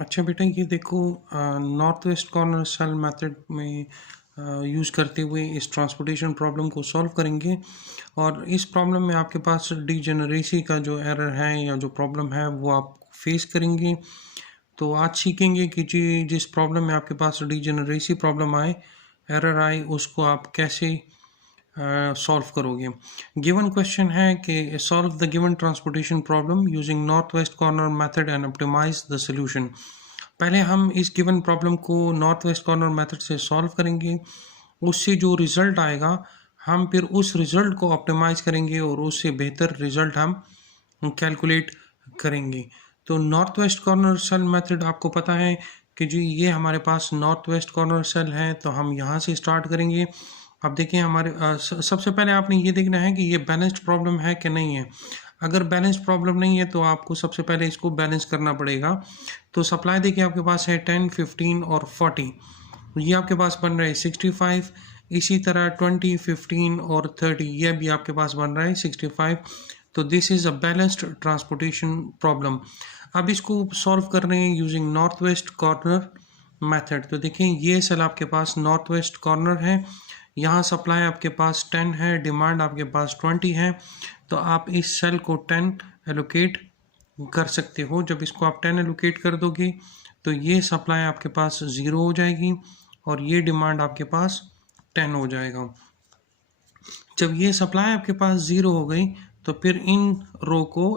अच्छा बेटा, ये देखो, north west corner cell method में यूज़ करते हुए इस ट्रांसपोर्टेशन प्रॉब्लम को सॉल्व करेंगे। और इस प्रॉब्लम में आपके पास डीजेनरेसी का जो एरर है या जो प्रॉब्लम है वो आप फेस करेंगे। तो आज सीखेंगे कि जी जिस प्रॉब्लम में आपके पास डीजेनरेसी प्रॉब्लम आए, एरर आए, उसको आप कैसे सॉल्व करोगे। गिवन क्वेश्चन है कि solve the given transportation problem using north west corner method and optimize the solution. पहले हम इस गिवन प्रॉब्लम को नॉर्थ वेस्ट कॉर्नर मेथड से सॉल्व करेंगे। उससे जो रिजल्ट आएगा, हम फिर उस रिजल्ट को ऑप्टिमाइज करेंगे और उससे बेहतर रिजल्ट हम कैलकुलेट करेंगे। तो north west corner cell method आपको पता है कि जी ये हमारे पास नॉर्थ वेस्ट कॉर्नर सेल है, तो हम यहाँ से स्टार्ट करेंगे। अब देखिए हमारे सबसे पहले आपने ये देखना है कि ये बैलेंस्ड प्रॉब्लम है कि नहीं है। अगर बैलेंस प्रॉब्लम नहीं है तो आपको सबसे पहले इसको बैलेंस करना पड़ेगा। तो सप्लाई देखिए आपके पास है 10, 15 और 40। ये आपके पास बन रहा है 65। इसी तरह 20, 15 और 30 ये भी आपके पास बन रहा है 65। तो this is a balanced transportation problem. अब इसको सॉल्व कर रहे हैं using north west corner method. तो देखें ये सेल आपके पास नॉर्थ वेस्ट कॉर्नर है। यहाँ सप्लाई आपके पास 10 है, डिमांड आपके पास 20 है। तो आप इस सेल को 10 एलोकेट कर सकते हो। जब इसको आप 10 एलोकेट कर दोगे तो ये सप्लाई आपके पास 0 हो जाएगी और ये डिमांड आपके पास 10 हो जाएगा। जब ये सप्लाई आपके पास 0 हो गई तो फिर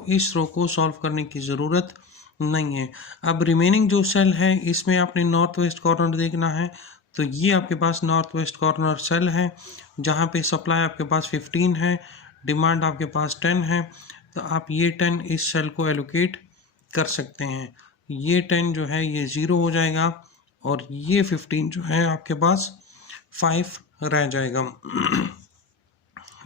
इस रो को सॉल्व करने की ज़रूरत नहीं है। अब रिमेनिंग जो सेल है इसमें आपने नॉर्थ वेस्ट कॉर्नर देखना है। तो ये आपके पास नॉर्थ वेस्ट कॉर्नर सेल है जहाँ पे सप्लाई आपके पास 15 है, डिमांड आपके पास 10 है। तो आप ये 10 इस सेल को एलोकेट कर सकते हैं। ये 10 जो है ये 0 हो जाएगा और ये 15 जो है आपके पास 5 रह जाएगा।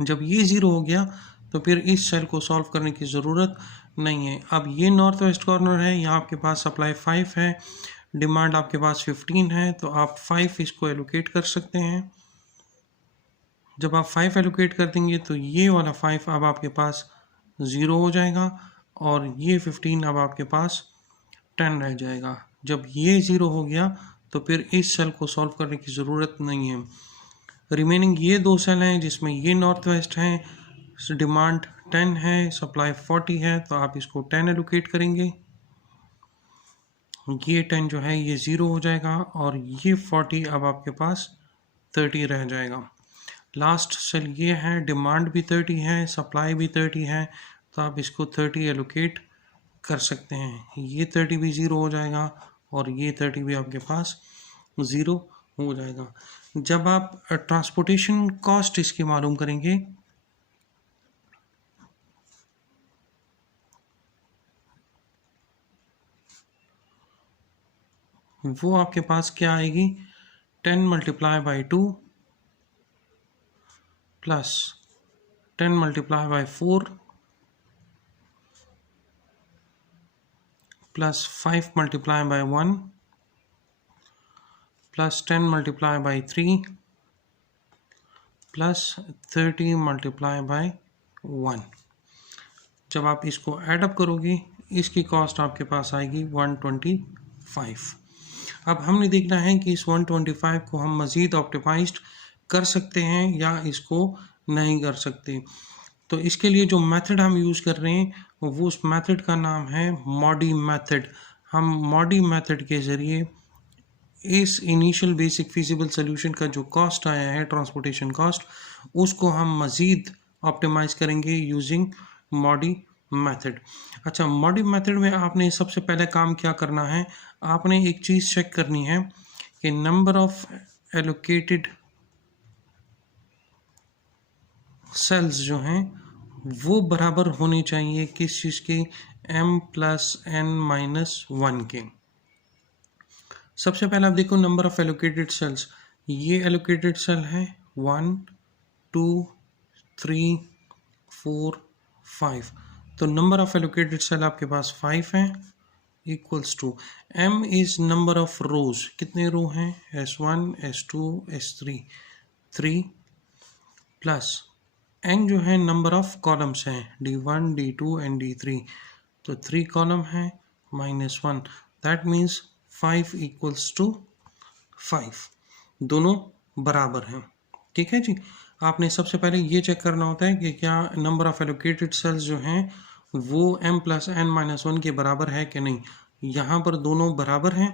जब ये 0 हो गया तो फिर इस सेल को सॉल्व करने की ज़रूरत नहीं है। अब ये नॉर्थ वेस्ट कॉर्नर है, यहाँ आपके पास सप्लाई 5 है, डिमांड आपके पास 15 है। तो आप 5 इसको एलोकेट कर सकते हैं। जब आप 5 एलोकेट कर देंगे तो ये वाला 5 अब आपके पास 0 हो जाएगा और ये 15 अब आपके पास 10 रह जाएगा। जब ये 0 हो गया तो फिर इस सेल को सॉल्व करने की ज़रूरत नहीं है। रिमेनिंग ये दो सेल हैं जिसमें ये नॉर्थ वेस्ट हैं, डिमांड 10 है, सप्लाई 40 है। तो आप इसको 10 एलोकेट करेंगे। ये 10 जो है ये 0 हो जाएगा और ये 40 अब आपके पास 30 रह जाएगा। लास्ट सेल ये है, डिमांड भी 30 है, सप्लाई भी 30 है। तो आप इसको 30 एलोकेट कर सकते हैं। ये 30 भी 0 हो जाएगा और ये 30 भी आपके पास 0 हो जाएगा। जब आप ट्रांसपोर्टेशन कॉस्ट इसकी मालूम करेंगे, वो आपके पास क्या आएगी, 10 multiply by 2 plus 10 multiply by 4 plus 5 multiply by 1 plus 10 multiply by 3 plus 30 multiply by 1। जब आप इसको ऐडअप करोगे इसकी कॉस्ट आपके पास आएगी 125। अब हमने देखना है कि इस 125 को हम मज़ीद ऑप्टिमाइज्ड कर सकते हैं या इसको नहीं कर सकते। तो इसके लिए जो मेथड हम यूज़ कर रहे हैं वो उस मेथड का नाम है मॉडी मेथड। हम मॉडी मेथड के ज़रिए इस इनिशियल बेसिक फिजिबल सोल्यूशन का जो कॉस्ट आया है, ट्रांसपोर्टेशन कॉस्ट, उसको हम मज़ीद ऑप्टिमाइज़ करेंगे यूजिंग मॉडी मेथड। अच्छा, मॉडी मेथड में आपने सबसे पहले काम क्या करना है, आपने एक चीज़ चेक करनी है कि नंबर ऑफ एलोकेटेड सेल्स जो हैं वो बराबर होने चाहिए किस चीज़ के, m प्लस n माइनस 1 के। सबसे पहले आप देखो नंबर ऑफ एलोकेटेड सेल्स। ये एलोकेटेड सेल है 1, 2, 3, 4, 5। तो नंबर ऑफ एलोकेटेड सेल आपके पास 5 है, equals to m is number of rows. कितने रो हैं, S1, S2, S3, 3 plus n जो है नंबर ऑफ कॉलम्स हैं, D1, D2 एंड D3। तो 3 कॉलम है minus 1। That means 5 equals to 5, दोनों बराबर हैं। ठीक है जी। आपने सबसे पहले ये चेक करना होता है कि क्या नंबर ऑफ एलोकेटेड सेल्स जो हैं वो m प्लस n माइनस 1 के बराबर है कि नहीं। यहाँ पर दोनों बराबर हैं।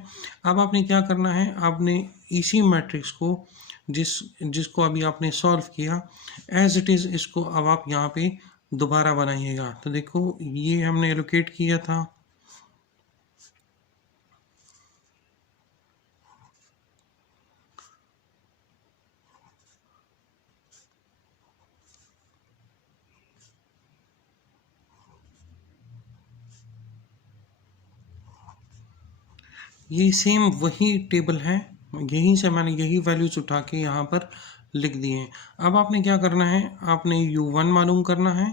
अब आपने क्या करना है, आपने इसी मैट्रिक्स को जिसको अभी आपने सॉल्व किया एज इट इज़, इसको अब आप यहाँ पे दोबारा बनाइएगा। तो देखो ये हमने एलोकेट किया था, ये सेम वही टेबल है, यहीं से मैंने यही वैल्यूज उठा के यहाँ पर लिख दिए हैं। अब आपने क्या करना है, आपने u1 मालूम करना है,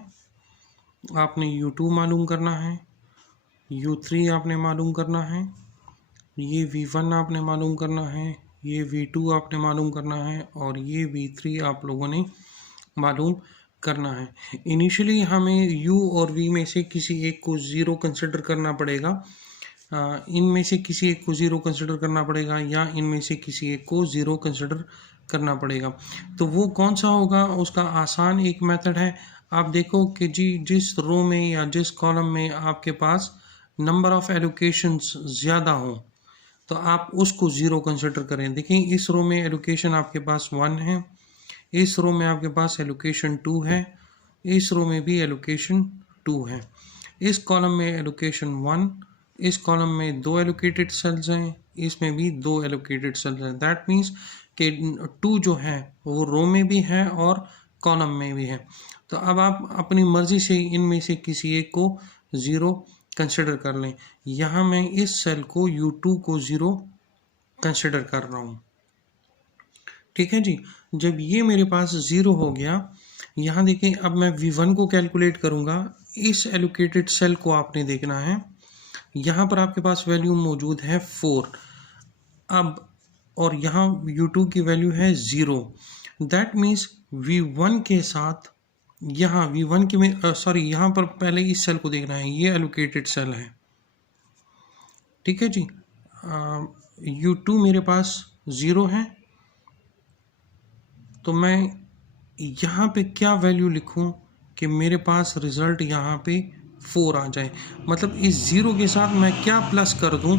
आपने u2 मालूम करना है, u3 आपने मालूम करना है, ये v1 आपने मालूम करना है, ये v2 आपने मालूम करना है, और ये v3 आप लोगों ने मालूम करना है। इनिशियली हमें u और v में से किसी एक को ज़ीरो कंसिडर करना पड़ेगा, इनमें से किसी एक को ज़ीरो कंसिडर करना पड़ेगा या इनमें से किसी एक को ज़ीरो कंसिडर करना पड़ेगा। तो वो कौन सा होगा, उसका आसान एक मेथड है। आप देखो कि जी जिस रो में या जिस कॉलम में आपके पास नंबर ऑफ एलोकेशंस ज़्यादा हो तो आप उसको ज़ीरो कंसिडर करें। देखिए इस रो में एलोकेशन आपके पास 1 है, इस रो में आपके पास एलोकेशन 2 है, इस रो में भी एलोकेशन 2 है, इस कॉलम में एलोकेशन 1, इस कॉलम में 2 एलोकेटेड सेल्स हैं, इसमें भी 2 एलोकेटेड सेल्स हैं। दैट मीन्स कि 2 जो है वो रो में भी है और कॉलम में भी है। तो अब आप अपनी मर्ज़ी से इनमें से किसी एक को ज़ीरो कंसिडर कर लें। यहाँ मैं इस सेल को U2 को ज़ीरो कंसिडर कर रहा हूँ। ठीक है जी। जब ये मेरे पास ज़ीरो हो गया, यहाँ देखिए अब मैं V1 को कैलकुलेट करूँगा। इस एलोकेटेड सेल को आपने देखना है, यहाँ पर आपके पास वैल्यू मौजूद है 4, अब और यहाँ U2 की वैल्यू है 0। दैट मीन्स V1 के साथ यहाँ V1 के में सॉरी यहाँ पर पहले इस सेल को देखना है, ये एलोकेटेड सेल है। ठीक है जी। U2 मेरे पास 0 है, तो मैं यहाँ पे क्या वैल्यू लिखूँ कि मेरे पास रिज़ल्ट यहाँ पे 4 आ जाए। मतलब इस ज़ीरो के साथ मैं क्या प्लस कर दूँ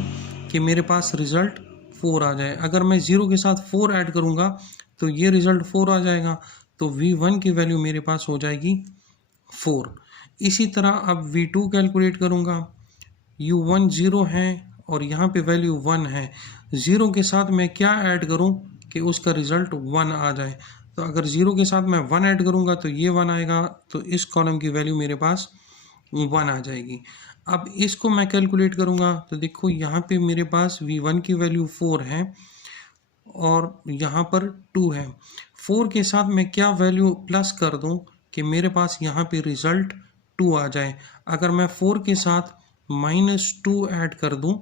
कि मेरे पास रिज़ल्ट 4 आ जाए। अगर मैं ज़ीरो के साथ 4 ऐड करूँगा तो ये रिज़ल्ट 4 आ जाएगा, तो V1 की वैल्यू मेरे पास हो जाएगी 4। इसी तरह अब V2 कैलकुलेट करूँगा, U1 0 है और यहाँ पे वैल्यू 1 है। ज़ीरो के साथ मैं क्या ऐड करूँ कि उसका रिज़ल्ट 1 आ जाए। तो अगर ज़ीरो के साथ मैं 1 ऐड करूँगा तो ये 1 आएगा, तो इस कॉलम की वैल्यू मेरे पास 1 आ जाएगी। अब इसको मैं कैलकुलेट करूँगा तो देखो यहाँ पे मेरे पास V1 की वैल्यू 4 है और यहाँ पर 2 है। 4 के साथ मैं क्या वैल्यू प्लस कर दूँ कि मेरे पास यहाँ पे रिज़ल्ट 2 आ जाए। अगर मैं 4 के साथ -2 ऐड कर दूँ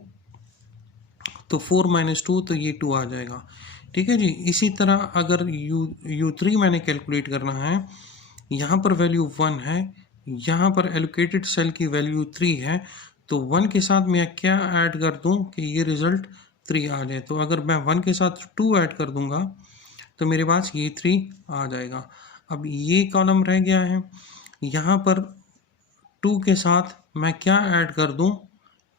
तो 4 - 2 तो ये 2 आ जाएगा। ठीक है जी। इसी तरह अगर U3 मैंने कैलकुलेट करना है, यहाँ पर वैल्यू 1 है, यहाँ पर एलोकेटेड सेल की वैल्यू 3 है, तो 1 के साथ मैं क्या ऐड कर दूँ कि ये रिज़ल्ट 3 आ जाए। तो अगर मैं 1 के साथ 2 ऐड कर दूँगा तो मेरे पास ये 3 आ जाएगा। अब ये कॉलम रह गया है, यहाँ पर 2 के साथ मैं क्या ऐड कर दूँ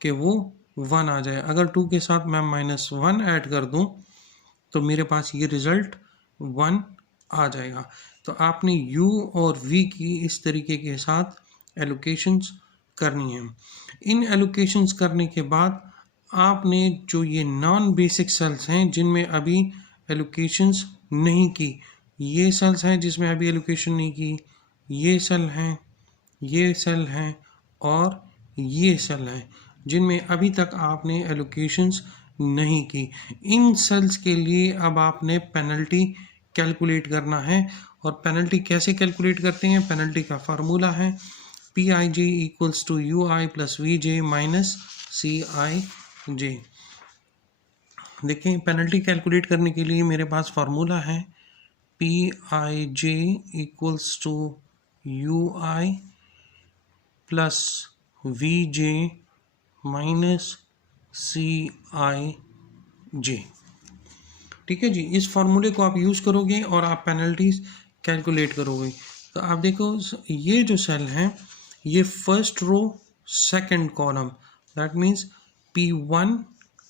कि वो 1 आ जाए। अगर 2 के साथ मैं -1 ऐड कर दूँ तो मेरे पास ये रिज़ल्ट 1 आ जाएगा। तो आपने U और V की इस तरीके के साथ एलोकेशंस करनी है। इन एलोकेशंस करने के बाद आपने जो ये नॉन बेसिक सेल्स हैं जिनमें अभी एलोकेशंस नहीं की, ये सेल्स हैं जिसमें अभी एलोकेशन नहीं की, ये सेल हैं, ये सेल हैं और ये सेल हैं जिनमें अभी तक आपने एलोकेशंस नहीं की। इन सेल्स के लिए अब आपने पेनल्टी कैलकुलेट करना है। और पेनल्टी कैसे कैलकुलेट करते हैं, पेनल्टी का फार्मूला है PIJ equals to UI plus VJ minus CIJ। देखें पेनल्टी कैलकुलेट करने के लिए मेरे पास फार्मूला है PIJ equals to UI plus VJ minus CIJ। ठीक है जी, इस फॉर्मूले को आप यूज़ करोगे और आप पेनल्टीज कैलकुलेट करोगे। तो आप देखो ये जो सेल है ये first row second column, that means P1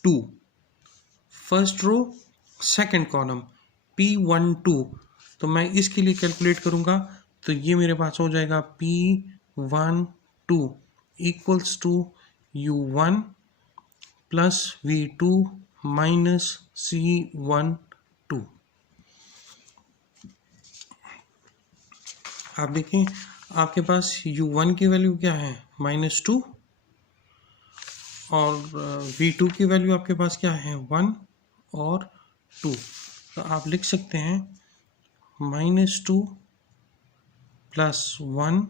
2, first row second column P1 2। तो मैं इसके लिए कैलकुलेट करूँगा तो ये मेरे पास हो जाएगा P1 2 equals to U1 plus V2 minus C1 2। आप देखें आपके पास U1 की वैल्यू क्या है -2 और V2 की वैल्यू आपके पास क्या है 1 और 2। तो आप लिख सकते हैं -2 प्लस 1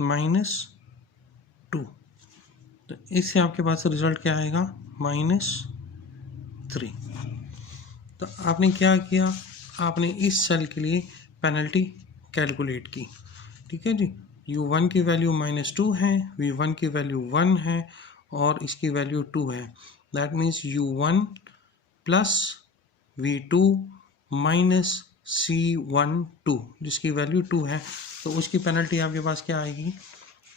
माइनस 2। तो इससे आपके पास रिजल्ट क्या आएगा -3। तो आपने क्या किया, आपने इस सेल के लिए पेनल्टी कैलकुलेट की। ठीक है जी, U1 की वैल्यू -2 है, V1 की वैल्यू 1 है और इसकी वैल्यू 2 है। That means U1 plus V2 minus C1 2 जिसकी वैल्यू 2 है, तो उसकी पेनल्टी आपके पास क्या आएगी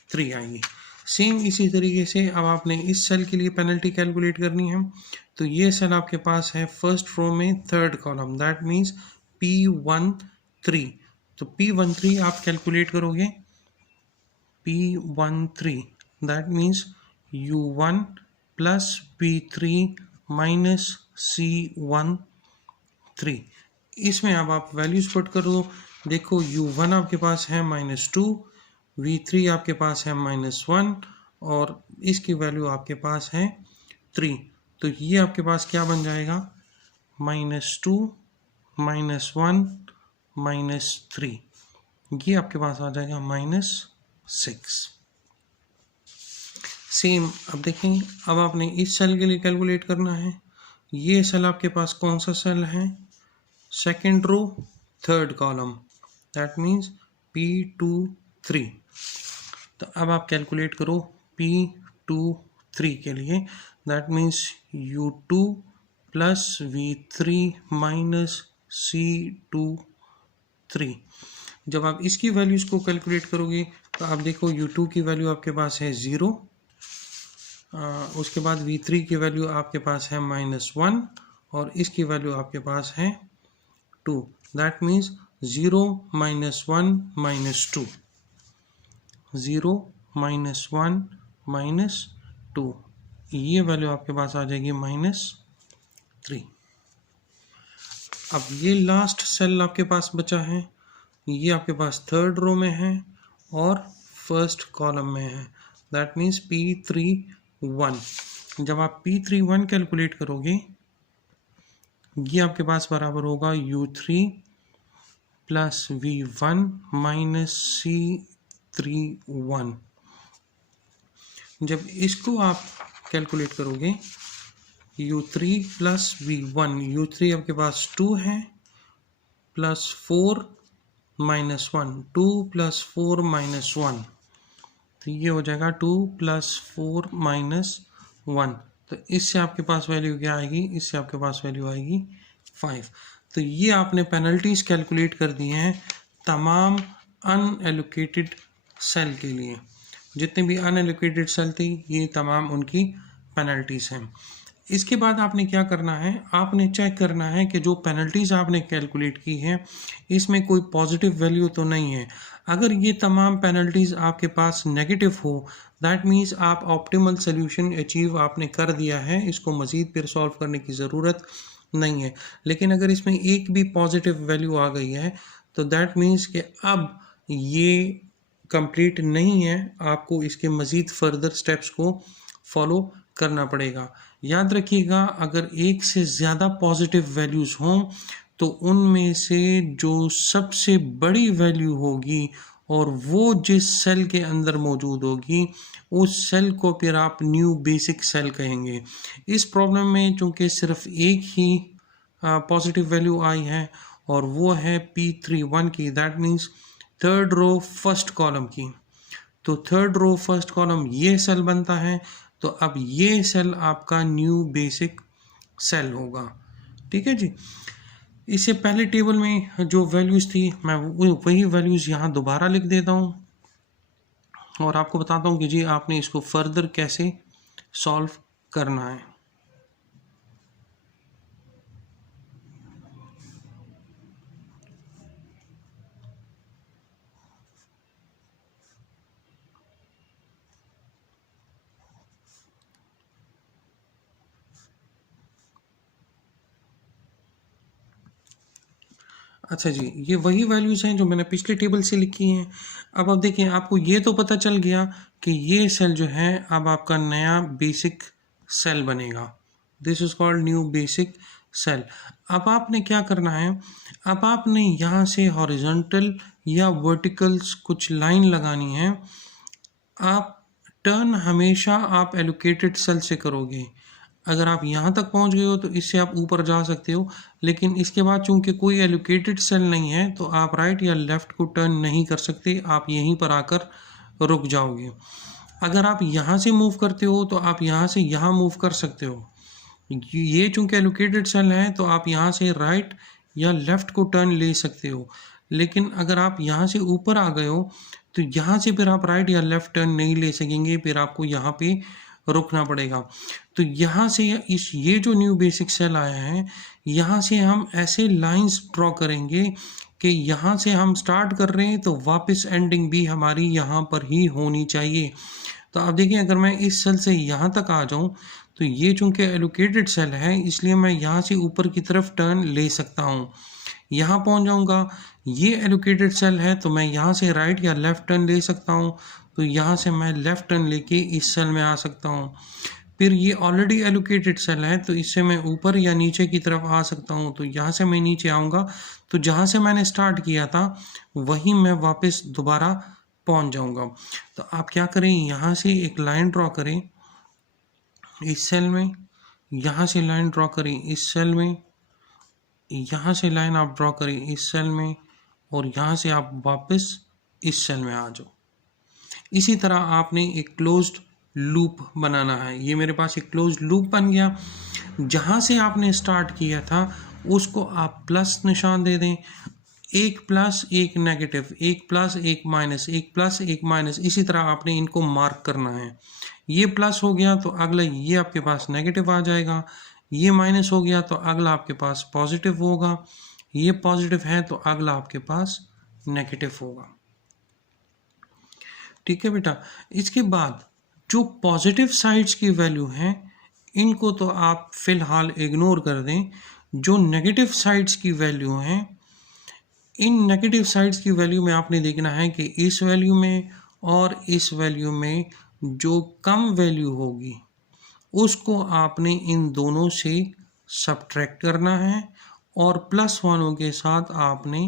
3 आएगी। सेम इसी तरीके से अब आपने इस सेल के लिए पेनल्टी कैलकुलेट करनी है। तो ये सेल आपके पास है फर्स्ट रो में third column, that means P13। तो P13 आप कैलकुलेट करोगे P13 that means U1 plus P3 minus C1 3। इसमें अब आप वैल्यूज पुट करो। देखो U1 आपके पास है -2, V3 आपके पास है -1 और इसकी वैल्यू आपके पास है 3। तो ये आपके पास क्या बन जाएगा -2 -1 -3, ये आपके पास आ जाएगा -6। सेम अब देखें, अब आपने इस सेल के लिए कैलकुलेट करना है। ये सेल आपके पास कौन सा सेल है second row third column, that means P23। तो अब आप कैलकुलेट करो P23 के लिए, that means U2 plus V3 minus C23। जब आप इसकी वैल्यूज को कैलकुलेट करोगे तो आप देखो U2 की वैल्यू आपके पास है 0, उसके बाद V3 की वैल्यू आपके पास है -1 और इसकी वैल्यू आपके पास है 2। दैट मीन्स 0 -1 -2, 0 -1 -2, ये वैल्यू आपके पास आ जाएगी -3। अब ये लास्ट सेल आपके पास बचा है, ये आपके पास थर्ड रो में है और फर्स्ट कॉलम में है, दैट मीन्स P31। जब आप P31 कैलकुलेट करोगे ये आपके पास बराबर होगा U3 plus V1 minus C31। जब इसको आप कैलकुलेट करोगे U3 प्लस V1, U3 आपके पास 2 है प्लस 4 माइनस 1, 2 प्लस 4 माइनस 1, तो ये हो जाएगा 2 प्लस 4 माइनस 1। तो इससे आपके पास वैल्यू क्या आएगी, इससे आपके पास वैल्यू आएगी 5। तो ये आपने पेनल्टीज कैलकुलेट कर दी हैं तमाम अनएलोकेटेड सेल के लिए। जितने भी अनएलोकेटेड सेल थी ये तमाम उनकी पेनल्टीज हैं। इसके बाद आपने क्या करना है, आपने चेक करना है कि जो पेनल्टीज आपने कैलकुलेट की है इसमें कोई पॉजिटिव वैल्यू तो नहीं है। अगर ये तमाम पेनल्टीज आपके पास नेगेटिव हो दैट मीन्स आप ऑप्टिमल सोल्यूशन अचीव आपने कर दिया है, इसको मज़ीद फिर सॉल्व करने की ज़रूरत नहीं है। लेकिन अगर इसमें एक भी पॉजिटिव वैल्यू आ गई है तो दैट मीन्स कि अब ये कंप्लीट नहीं है, आपको इसके मज़ीद फर्दर स्टेप्स को फॉलो करना पड़ेगा। याद रखिएगा अगर एक से ज़्यादा पॉजिटिव वैल्यूज़ हों तो उनमें से जो सबसे बड़ी वैल्यू होगी और वो जिस सेल के अंदर मौजूद होगी उस सेल को फिर आप न्यू बेसिक सेल कहेंगे। इस प्रॉब्लम में चूँकि सिर्फ एक ही पॉजिटिव वैल्यू आई है और वो है P31 की, that means third row first column की। तो थर्ड रो फर्स्ट कॉलम ये सेल बनता है तो अब ये सेल आपका न्यू बेसिक सेल होगा। ठीक है जी। इससे पहले टेबल में जो वैल्यूज़ थी मैं वही वैल्यूज़ यहाँ दोबारा लिख देता हूँ और आपको बताता हूँ कि जी आपने इसको फर्दर कैसे सॉल्व करना है। अच्छा जी, ये वही वैल्यूज़ हैं जो मैंने पिछले टेबल से लिखी हैं। अब देखिए, आपको ये तो पता चल गया कि ये सेल जो है अब आपका नया बेसिक सेल बनेगा। This is called new basic cell. अब आपने क्या करना है, अब आपने यहाँ से हॉरिजॉन्टल या वर्टिकल्स कुछ लाइन लगानी है। आप टर्न हमेशा आप एलोकेटेड सेल से करोगे। अगर आप यहाँ तक पहुँच गए हो तो इससे आप ऊपर जा सकते हो, लेकिन इसके बाद चूंकि कोई एलोकेटेड सेल नहीं है तो आप राइट या लेफ़्ट को टर्न नहीं कर सकते, आप यहीं पर आकर रुक जाओगे। अगर आप यहाँ से मूव करते हो तो आप यहाँ से यहाँ मूव कर सकते हो। ये चूंकि एलोकेटेड सेल है तो आप यहाँ से राइट या लेफ़्ट को टर्न ले सकते हो, लेकिन अगर आप यहाँ से ऊपर आ गए हो तो यहाँ से फिर आप राइट या लेफ़्ट टर्न नहीं ले सकेंगे, फिर आपको यहाँ पे रुकना पड़ेगा। तो यहाँ से ये जो न्यू बेसिक सेल आया है, यहाँ से हम ऐसे लाइंस ड्रॉ करेंगे कि यहाँ से हम स्टार्ट कर रहे हैं तो वापस एंडिंग भी हमारी यहाँ पर ही होनी चाहिए। तो आप देखिए, अगर मैं इस सेल से यहाँ तक आ जाऊँ तो ये चूंकि एलोकेटेड सेल है इसलिए मैं यहाँ से ऊपर की तरफ टर्न ले सकता हूँ, यहाँ पहुँच जाऊँगा। ये एलोकेटेड सेल है तो मैं यहाँ से राइट या लेफ़्ट टर्न ले सकता हूँ, तो यहाँ से मैं लेफ़्ट टर्न लेके इस सेल में आ सकता हूँ। फिर ये ऑलरेडी एलोकेटेड सेल है तो इससे मैं ऊपर या नीचे की तरफ आ सकता हूँ, तो यहाँ से मैं नीचे आऊँगा तो जहाँ से मैंने स्टार्ट किया था वहीं मैं वापस दोबारा पहुँच जाऊँगा। तो आप क्या करें, यहाँ से एक लाइन ड्रॉ करें इस सेल में, यहाँ से लाइन ड्रॉ करें इस सेल में, यहाँ से लाइन आप ड्रॉ करें इस सेल में, और यहाँ से आप वापस इस सेल में आ जाओ। इसी तरह आपने एक क्लोज्ड लूप बनाना है। ये मेरे पास एक क्लोज्ड लूप बन गया। जहाँ से आपने स्टार्ट किया था उसको आप प्लस निशान दे दें, एक प्लस एक नेगेटिव, एक प्लस एक माइनस, एक प्लस एक माइनस, इसी तरह आपने इनको मार्क करना है। ये प्लस हो गया तो अगला ये आपके पास नेगेटिव आ जाएगा, ये माइनस हो गया तो अगला आपके पास पॉजिटिव होगा, ये पॉजिटिव है तो अगला आपके पास नेगेटिव होगा। ठीक है बेटा। इसके बाद जो पॉजिटिव साइड्स की वैल्यू हैं इनको तो आप फिलहाल इग्नोर कर दें। जो नेगेटिव साइड्स की वैल्यू हैं, इन नेगेटिव साइड्स की वैल्यू में आपने देखना है कि इस वैल्यू में और इस वैल्यू में जो कम वैल्यू होगी उसको आपने इन दोनों से सब्ट्रैक्ट करना है और प्लस वालों के साथ आपने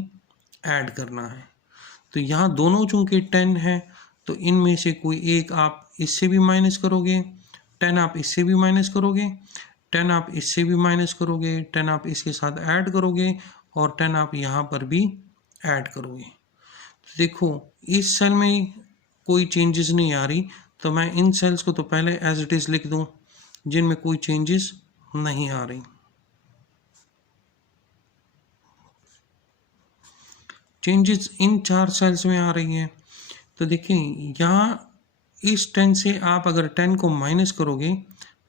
ऐड करना है। तो यहाँ दोनों चूंकि 10 है तो इनमें से कोई एक आप इससे भी माइनस करोगे, 10 आप इससे भी माइनस करोगे, 10 आप इससे भी माइनस करोगे, 10 आप इसके साथ ऐड करोगे और 10 आप यहाँ पर भी ऐड करोगे। तो देखो इस सेल में कोई चेंजेस नहीं आ रही, तो मैं इन सेल्स को तो पहले एज इट इज़ लिख दूँ जिनमें कोई चेंजेस नहीं आ रही। चेंजेस इन 4 सेल्स में आ रही है। तो देखिए यहाँ इस 10 से आप अगर 10 को माइनस करोगे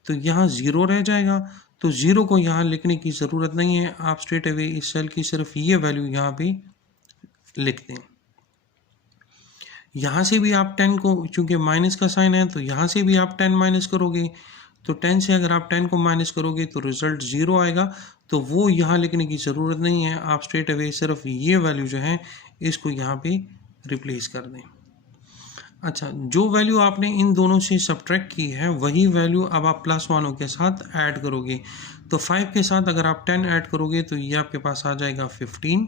तो यहाँ 0 रह जाएगा, तो 0 को यहाँ लिखने की ज़रूरत नहीं है, आप स्ट्रेट अवे इस सेल की सिर्फ ये वैल्यू यहाँ पे लिख दें। यहाँ से भी आप 10 को, चूँकि माइनस का साइन है तो यहाँ से भी आप 10 माइनस करोगे, तो 10 से अगर आप 10 को माइनस करोगे तो रिज़ल्ट 0 आएगा, तो वो यहाँ लिखने की ज़रूरत नहीं है, आप स्ट्रेट अवे सिर्फ ये वैल्यू जो है इसको यहाँ पे रिप्लेस कर दें। अच्छा, जो वैल्यू आपने इन दोनों से सब्ट्रैक्ट की है वही वैल्यू अब आप प्लस वालों के साथ ऐड करोगे। तो 5 के साथ अगर आप 10 ऐड करोगे तो ये आपके पास आ जाएगा 15।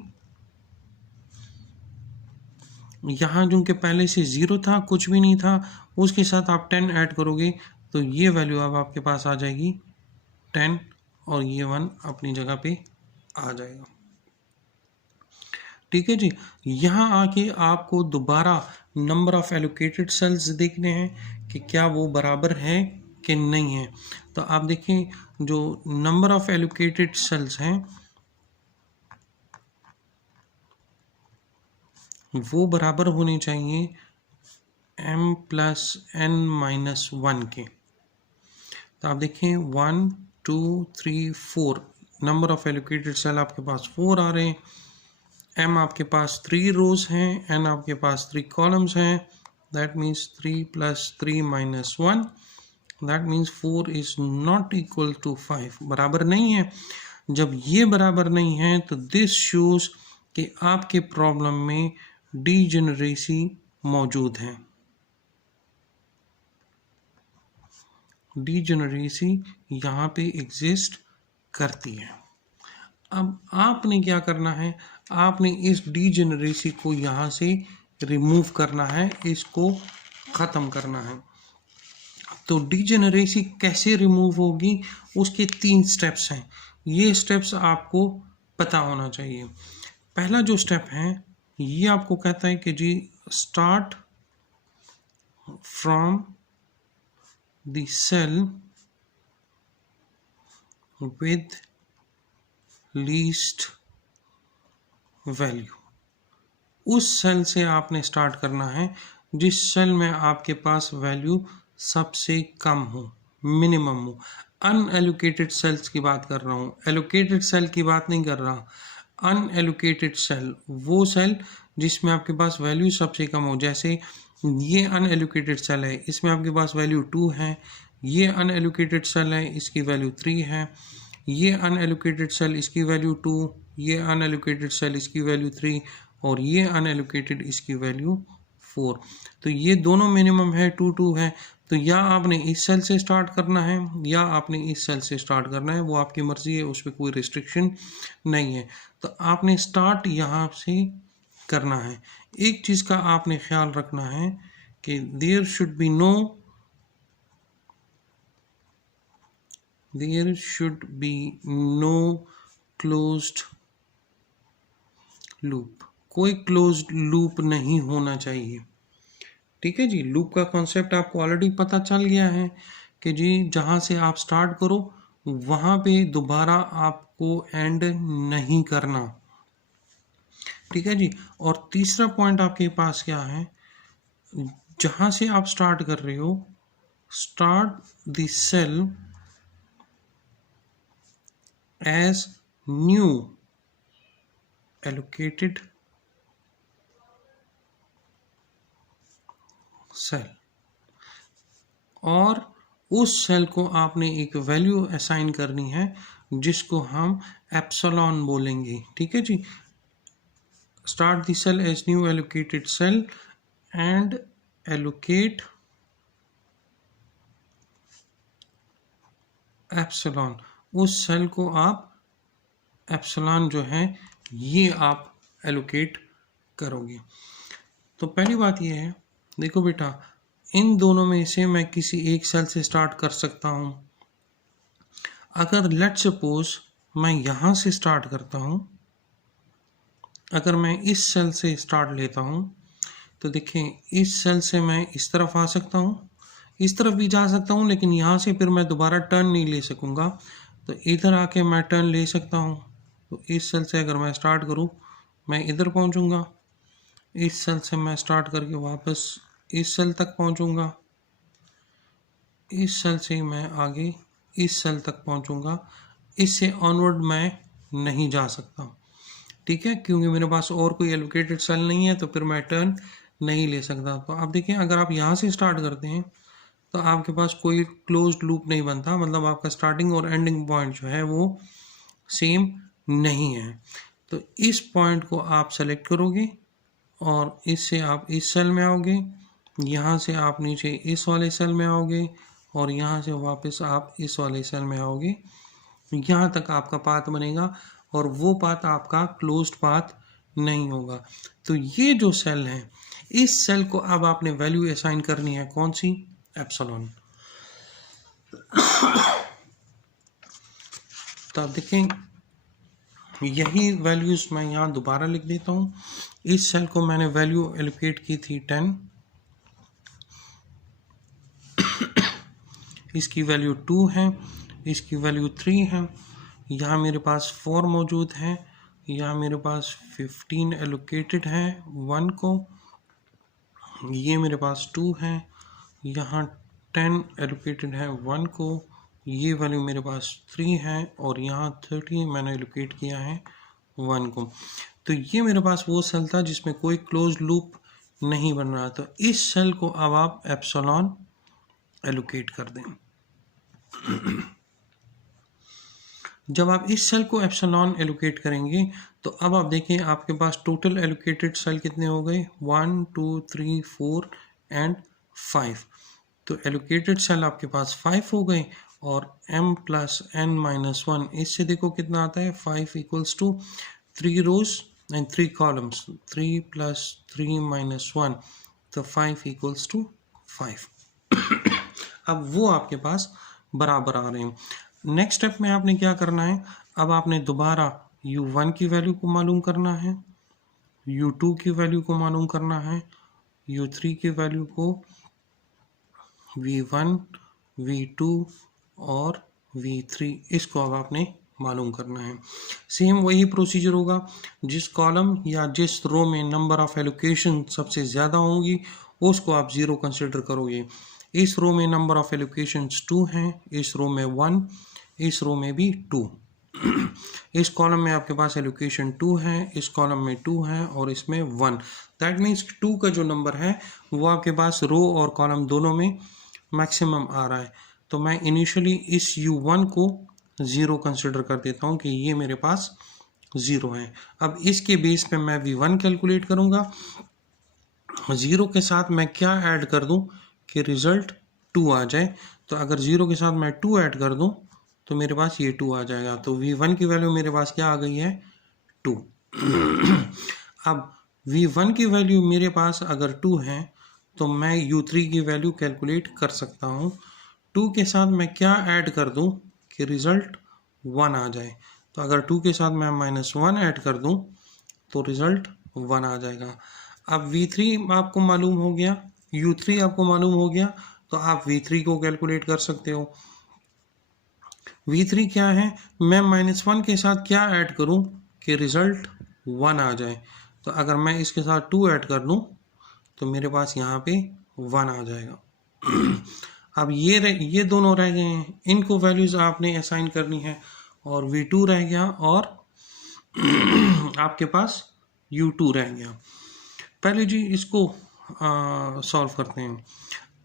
यहाँ जो कि पहले से 0 था, कुछ भी नहीं था, उसके साथ आप 10 ऐड करोगे तो ये वैल्यू अब आपके पास आ जाएगी 10 और ये 1 अपनी जगह पे आ जाएगा। ठीक है जी। यहाँ आके आपको दोबारा नंबर ऑफ एलोकेटेड सेल्स देखने हैं कि क्या वो बराबर है कि नहीं है। तो आप देखें जो नंबर ऑफ एलोकेटेड सेल्स हैं वो बराबर होने चाहिए m+n-1 के। तो आप देखें 1 2 3 4 नंबर ऑफ एलोकेटेड सेल आपके पास 4 आ रहे हैं, m आपके पास 3 रोज हैं, n आपके पास 3 कॉलम्स हैं, that means 3 + 3 - 1, that means 4 is not equal to 5, बराबर नहीं है। जब ये बराबर नहीं है तो दिस शोज कि आपके प्रॉब्लम में डीजेनरेसी मौजूद है। डीजेनरेसी यहाँ पे एग्जिस्ट करती है। अब आपने क्या करना है, आपने इस डीजेनरेसी को यहाँ से रिमूव करना है, इसको ख़त्म करना है। तो डीजेनरेसी कैसे रिमूव होगी, उसके 3 स्टेप्स हैं। ये स्टेप्स आपको पता होना चाहिए। पहला जो स्टेप है ये आपको कहता है कि जी start from the cell with least value. उस सेल से आपने स्टार्ट करना है जिस सेल में आपके पास वैल्यू सबसे कम हो, मिनिमम हो। अनएलोकेटेड सेल्स की बात कर रहा हूँ, एलोकेटेड सेल की बात नहीं कर रहा। अनएलोकेटेड सेल वो सेल जिसमें आपके पास वैल्यू सबसे कम हो। जैसे ये अनएलोकेटेड सेल है, इसमें आपके पास वैल्यू 2 है। ये अनएलोकेटेड सेल है, इसकी वैल्यू 3 है। ये अनएलोकेटेड सेल, इसकी वैल्यू 2। ये अनएलोकेटेड सेल, इसकी वैल्यू 3। और ये अनएलोकेटेड, इसकी वैल्यू 4। तो ये दोनों मिनिमम है, 2 2 है। तो या आपने इस सेल से स्टार्ट करना है या आपने इस सेल से स्टार्ट करना है, वो आपकी मर्जी है, उस पर कोई रिस्ट्रिक्शन नहीं है। तो आपने स्टार्ट यहाँ से करना है। एक चीज़ का आपने ख्याल रखना है कि there should be no closed loop, कोई क्लोज्ड लूप नहीं होना चाहिए। ठीक है जी, लूप का कॉन्सेप्ट आपको ऑलरेडी पता चल गया है कि जी जहाँ से आप स्टार्ट करो वहाँ पे दोबारा आपको एंड नहीं करना। ठीक है जी। और तीसरा पॉइंट आपके पास क्या है, जहाँ से आप स्टार्ट कर रहे हो, start the cell as new allocated cell, और उस सेल को आपने एक वैल्यू असाइन करनी है जिसको हम एप्सिलॉन बोलेंगे। ठीक है जी। Start the cell as new allocated cell and allocate epsilon. उस सेल को आप एप्सिलॉन जो है ये आप एलोकेट करोगे। तो पहली बात ये है, देखो बेटा, इन दोनों में से मैं किसी एक सेल से स्टार्ट कर सकता हूँ। अगर लेट सपोज मैं यहाँ से स्टार्ट करता हूँ, अगर मैं इस सेल से स्टार्ट लेता हूँ तो देखें इस सेल से मैं इस तरफ आ सकता हूँ, इस तरफ भी जा सकता हूँ, लेकिन यहाँ से फिर मैं दोबारा टर्न नहीं ले सकूँगा। तो इधर आके मैं टर्न ले सकता हूँ। तो इस सेल से अगर मैं स्टार्ट करूँ मैं इधर पहुँचूँगा, इस सेल से मैं स्टार्ट करके वापस इस सेल तक पहुँचूँगा, इस सेल से मैं आगे इस सेल तक पहुँचूँगा। इससे ऑनवर्ड मैं नहीं जा सकता। ठीक है, क्योंकि मेरे पास और कोई एलोकेटेड सेल नहीं है, तो फिर मैं टर्न नहीं ले सकता। तो आप देखें, अगर आप यहाँ से स्टार्ट करते हैं तो आपके पास कोई क्लोज्ड लूप नहीं बनता, मतलब आपका स्टार्टिंग और एंडिंग पॉइंट जो है वो सेम नहीं है। तो इस पॉइंट को आप सेलेक्ट करोगे और इससे आप इस सेल में आओगे, यहाँ से आप नीचे इस वाले सेल में आओगे और यहाँ से वापस आप इस वाले सेल में आओगे। यहाँ तक आपका पाथ बनेगा और वो पाथ आपका क्लोज्ड पाथ नहीं होगा। तो ये जो सेल है, इस सेल को अब आपने वैल्यू असाइन करनी है, कौन सी, एप्सिलॉन। तो आप देखें यही वैल्यूज मैं यहाँ दोबारा लिख देता हूँ। इस सेल को मैंने वैल्यू एलोकेट की थी 10, इसकी वैल्यू 2 है, इसकी वैल्यू 3 है, यहाँ मेरे पास 4 मौजूद है, यहाँ मेरे पास 15 एलोकेटेड है 1 को, ये मेरे पास 2 है, यहाँ 10 एलोकेटेड है 1 को, ये वैल्यू मेरे पास 3 है और यहाँ 30 मैंने एलोकेट किया है 1 को। तो ये मेरे पास वो सेल था जिसमें कोई क्लोज लूप नहीं बन रहा। तो इस सेल को अब आप एप्सिलॉन एलोकेट कर दें। जब आप इस सेल को एप्सिलॉन एलोकेट करेंगे तो अब आप देखें आपके पास टोटल एलोकेटेड सेल कितने हो गए, 1 2 3 4 एंड 5। तो एलोकेटेड सेल आपके पास 5 हो गए और m प्लस n माइनस 1, इससे देखो कितना आता है, 5 equals to 3 rows and 3 columns, 3 plus 3 minus 1, तो 5 इक्वल्स टू 5। अब वो आपके पास बराबर आ रहे हैं। नेक्स्ट स्टेप में आपने क्या करना है, अब आपने दोबारा u1 की वैल्यू को मालूम करना है, u2 की वैल्यू को मालूम करना है, u3 की वैल्यू को, v1 v2 और v3 इसको अब आपने मालूम करना है। सेम वही प्रोसीजर होगा, जिस कॉलम या जिस रो में नंबर ऑफ एलोकेशन सबसे ज़्यादा होंगी उसको आप 0 कंसिडर करोगे। इस रो में नंबर ऑफ एलोकेशंस 2 हैं, इस रो में 1, इस रो में भी 2। इस कॉलम में आपके पास एलोकेशन 2 है, इस कॉलम में 2 है और इसमें 1। दैट मीन्स 2 का जो नंबर है वो आपके पास रो और कॉलम दोनों में मैक्सिमम आ रहा है। तो मैं इनिशियली इस u1 को 0 कंसिडर कर देता हूँ कि ये मेरे पास 0 है। अब इसके बेस पे मैं v1 कैलकुलेट करूँगा। 0 के साथ मैं क्या ऐड कर दूँ कि रिज़ल्ट 2 आ जाए। तो अगर 0 के साथ मैं 2 ऐड कर दूँ तो मेरे पास ये 2 आ जाएगा। तो v1 की वैल्यू मेरे पास क्या आ गई है, 2। अब v1 की वैल्यू मेरे पास अगर 2 है तो मैं u3 की वैल्यू कैलकुलेट कर सकता हूँ। 2 के साथ मैं क्या ऐड कर दूँ कि रिज़ल्ट 1 आ जाए। तो अगर 2 के साथ मैं -1 ऐड कर दूँ तो रिज़ल्ट 1 आ जाएगा। अब v3 आपको मालूम हो गया, u3 आपको मालूम हो गया, तो आप v3 को कैलकुलेट कर सकते हो। v3 क्या है, मैं -1 के साथ क्या ऐड करूं कि रिज़ल्ट 1 आ जाए। तो अगर मैं इसके साथ 2 ऐड कर दूं तो मेरे पास यहाँ पे 1 आ जाएगा। अब ये दोनों रह गए हैं, इनको वैल्यूज़ आपने असाइन करनी है और v2 रह गया और आपके पास u2 रह गया। पहले जी इसको सॉल्व करते हैं।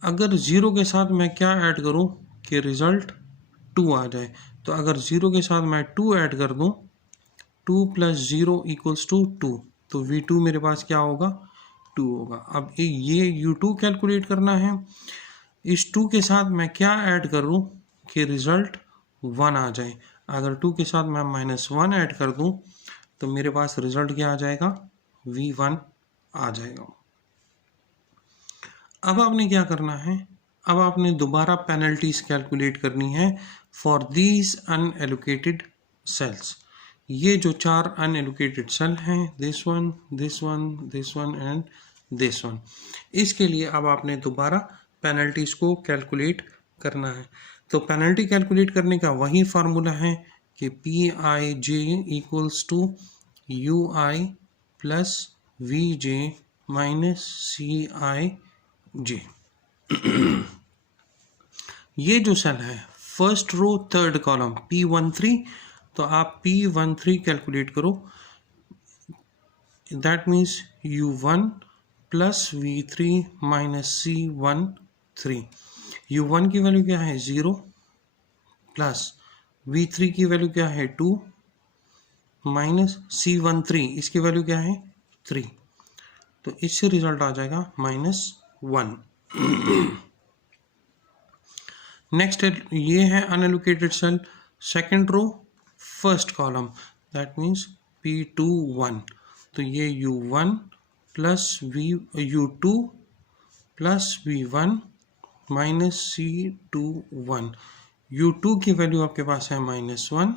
अगर 0 के साथ मैं क्या ऐड करूं कि रिज़ल्ट 2 आ जाए। तो अगर 0 के साथ मैं 2 ऐड कर दूं, 2 + 0 = 2, तो v2 मेरे पास क्या होगा, 2 होगा। अब ये u2 कैलकुलेट करना है। इस 2 के साथ मैं क्या ऐड करूं कि रिज़ल्ट 1 आ जाए। अगर 2 के साथ मैं -1 ऐड कर दूं तो मेरे पास रिज़ल्ट क्या आ जाएगा, v1 आ जाएगा। अब आपने क्या करना है, अब आपने दोबारा पेनल्टीज कैलकुलेट करनी है फॉर दीज अनएलोकेटेड सेल्स। ये जो 4 अनएलोकेटेड सेल हैं, this one, this one, this one and this one, इसके लिए अब आपने दोबारा पेनल्टीज को कैलकुलेट करना है। तो पेनल्टी कैलकुलेट करने का वही फार्मूला है कि PIJ = UI + VJ - CIJ। ये जो सेल है first row third column P13, तो आप P13 कैलकुलेट करो। That means U1 + V3 - C13। U1 की वैल्यू क्या है, 0, प्लस V3 की वैल्यू क्या है, 2, माइनस C13 इसकी वैल्यू क्या है, 3। तो इससे रिजल्ट आ जाएगा -1। नेक्स्ट ये है unallocated cell, second row first column, that means P21। तो ये U1 + U2 + V1 - C21। U2 की वैल्यू आपके पास है -1,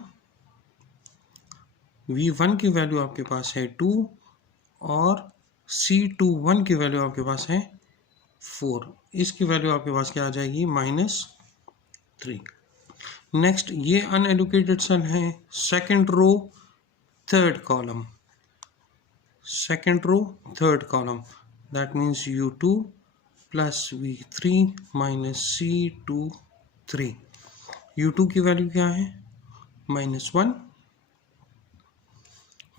V1 की वैल्यू आपके पास है 2 और C21 की वैल्यू आपके पास है 4। इसकी वैल्यू आपके पास क्या आ जाएगी, -1। 3। नेक्स्ट ये अनएलोकेटेड सेल है, second row third column, second row third column, that means U2 plus V3 minus C23। U2 की वैल्यू क्या है -1,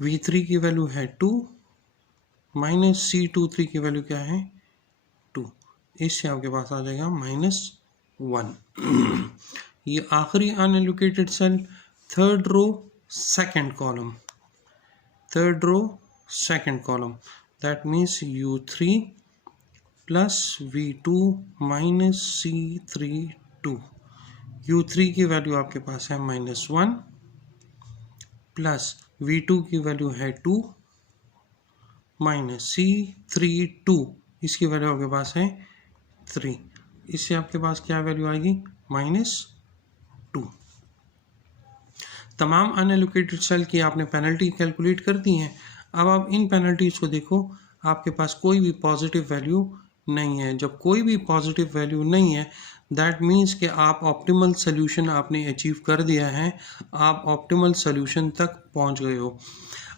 V3 की वैल्यू है 2 माइनस C23 की वैल्यू क्या है 2। इससे आपके पास आ जाएगा -1। ये आखिरी unallocated cell, third row second column, third row second column, that means U3 plus V2 minus C32। U3 की वैल्यू आपके पास है -1 प्लस V2 की वैल्यू है 2 माइनस C32, इसकी वैल्यू आपके पास है 3। इससे आपके पास क्या वैल्यू आएगी -2। तमाम अनएलोकेटेड सेल की आपने पेनल्टी कैलकुलेट कर दी है। अब आप इन पेनल्टीज को देखो, आपके पास कोई भी पॉजिटिव वैल्यू नहीं है। जब कोई भी पॉजिटिव वैल्यू नहीं है, दैट मीन्स कि आप ऑप्टिमल सोल्यूशन आपने अचीव कर दिया है, आप ऑप्टिमल सोल्यूशन तक पहुंच गए हो।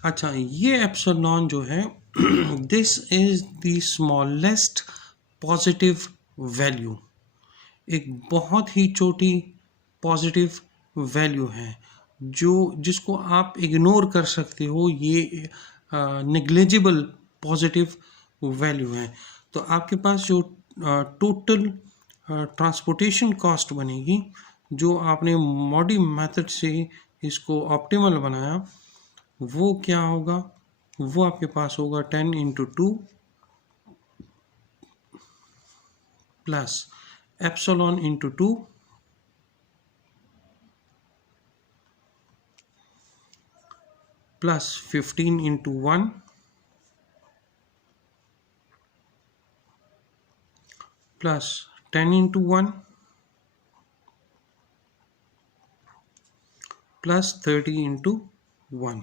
अच्छा, ये एप्सिलॉन जो है this is the smallest positive value, एक बहुत ही छोटी पॉजिटिव वैल्यू है जिसको आप इग्नोर कर सकते हो। ये नेग्लिजिबल पॉजिटिव वैल्यू है। तो आपके पास जो टोटल ट्रांसपोर्टेशन कॉस्ट बनेगी, जो आपने मॉडी मेथड से इसको ऑप्टिमल बनाया, वो क्या होगा, वो आपके पास होगा 10 × 2 plus epsilon × 2 plus 15 × 1 plus 10 × 1 plus 30 × 1।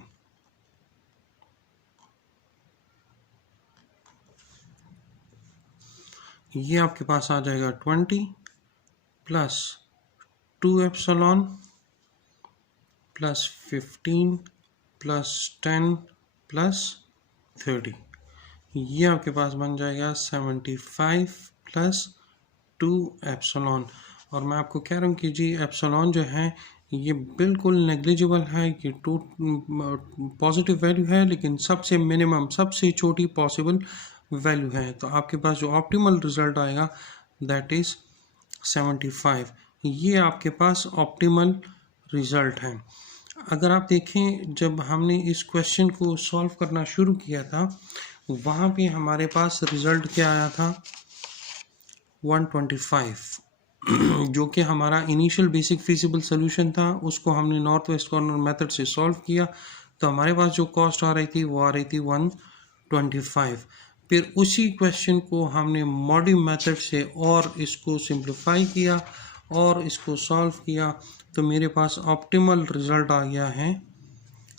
ये आपके पास आ जाएगा 20 plus 2 epsilon plus 15 plus 10 plus 30। ये आपके पास बन जाएगा 75 प्लस 2 एप्सिलॉन। और मैं आपको कह रहा हूँ कि जी एप्सिलॉन जो है ये बिल्कुल नेग्लिजिबल है, ये पॉजिटिव वैल्यू है, लेकिन सबसे मिनिमम, सबसे छोटी पॉसिबल वैल्यू है। तो आपके पास जो ऑप्टिमल रिजल्ट आएगा दैट इज़ 75। ये आपके पास ऑप्टिमल रिजल्ट है। अगर आप देखें, जब हमने इस क्वेश्चन को सॉल्व करना शुरू किया था, वहाँ पे हमारे पास रिजल्ट क्या आया था 125, जो कि हमारा इनिशियल बेसिक फिजिबल सोल्यूशन था। उसको हमने नॉर्थ वेस्ट कॉर्नर मेथड से सॉल्व किया, तो हमारे पास जो कॉस्ट आ रही थी वो आ रही थी 125। फिर उसी क्वेश्चन को हमने मॉडी मेथड से और इसको सिंप्लीफाई किया और इसको सॉल्व किया, तो मेरे पास ऑप्टिमल रिजल्ट आ गया है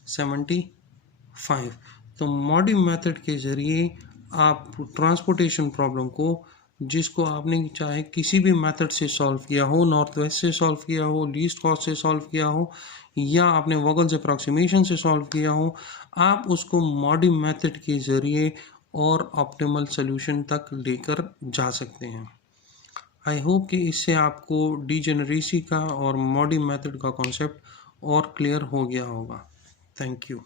75। तो मॉडी मेथड के ज़रिए आप ट्रांसपोर्टेशन प्रॉब्लम को, जिसको आपने चाहे किसी भी मेथड से सॉल्व किया हो, नॉर्थ वेस्ट से सॉल्व किया हो, लीस्ट कॉस्ट से सॉल्व किया हो, या आपने वोगल्स अप्रॉक्सीमेशन से सॉल्व किया हो, आप उसको मॉडी मेथड के ज़रिए और ऑप्टिमल सोल्यूशन तक लेकर जा सकते हैं। आई होप कि इससे आपको डीजेनरेसी का और मॉडी मेथड का कॉन्सेप्ट और क्लियर हो गया होगा। Thank you.